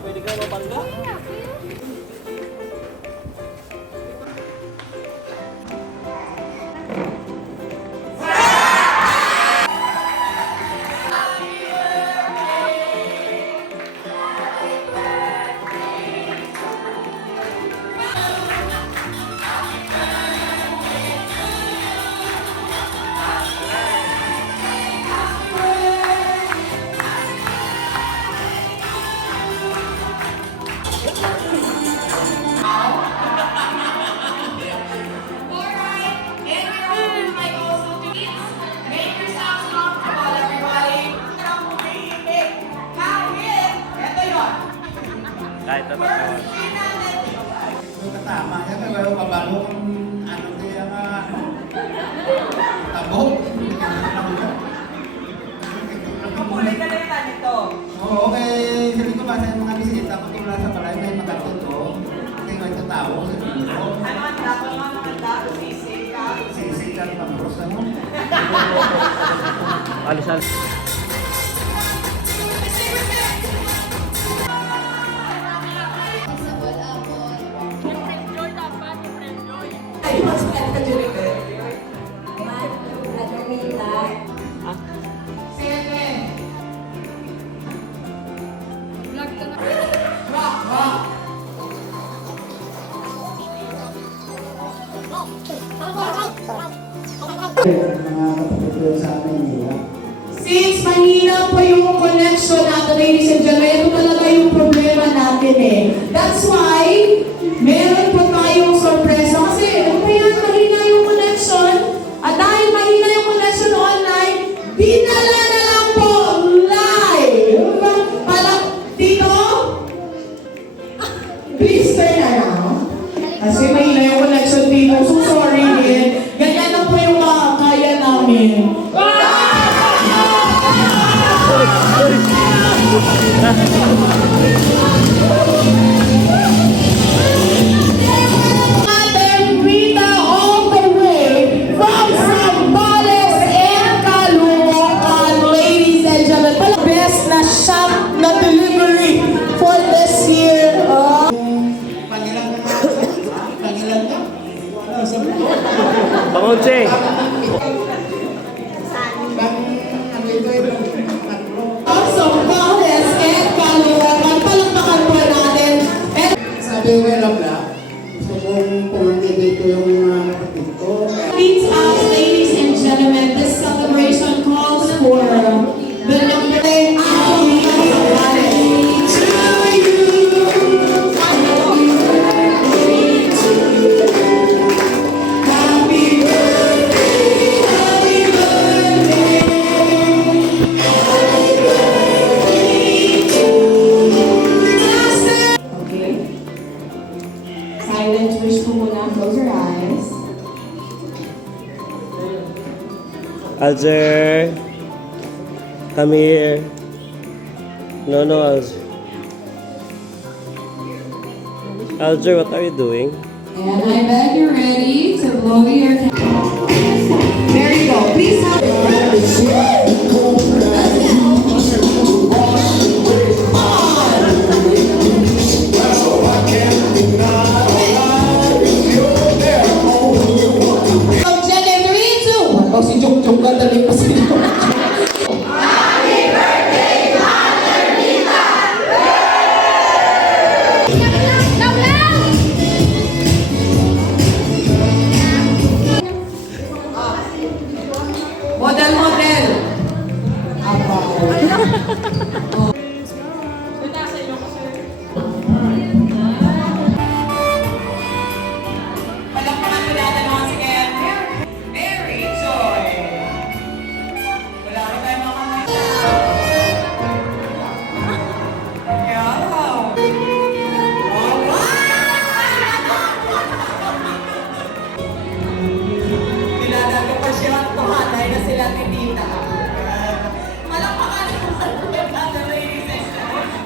Pwede ka mabangga? Kahit na tama yan, pero kabalo kung ano kaya nga, tabok. Kulay ka na nito. Oo, okay. Sabi ko ba sa mga bisita, pag wala sa balay, may magkatod ko. Kasi may tatawo sa dito. Ano ang dapat mga dapat sisig ka? Sisig ka pang rosa mo. alis-alis. Ay, mas pwede ka dyan ito. Mga kapatid ko sa amin nila. Since mahina pa yung connection natin, ladies and gentlemen, ito talaga yung problema natin eh. That's why, meron po tayong sorpresa. Kasi, ano ba yan, mahina yung connection? At dahil mahina yung connection online, dinala na lang po live. Palak dito, please turn around. Kasi mahina yung connection dito. So sorry din. Ganyan na po yung kaya namin. Madam Rita all the way from Zambales and Caloocan, ladies and gentlemen. Best na shop na delivery for this year. Pangilan na. Pangilan na. Wala sa mga. Pangunche! Ano ito yung Zambales and Caloocan, palakpakan po natin. And sabi ko lang na, gusto kong pumunti dito yung mga kapatid ko. Please, ladies and gentlemen, this celebration calls for the number silent wish po muna. Close your eyes. Alger, come here. No, Alger. Alger, what are you doing? And I bet you're ready to blow your There you go. Please have Si Jung ka dali pa sila. model. Palakpakan ko natin mga sige. Mary Joy. Wala ko tayo mga Nilalagay pa siya ang tuhanay na sila ni Tita. Palakpakan natin, ladies and gentlemen.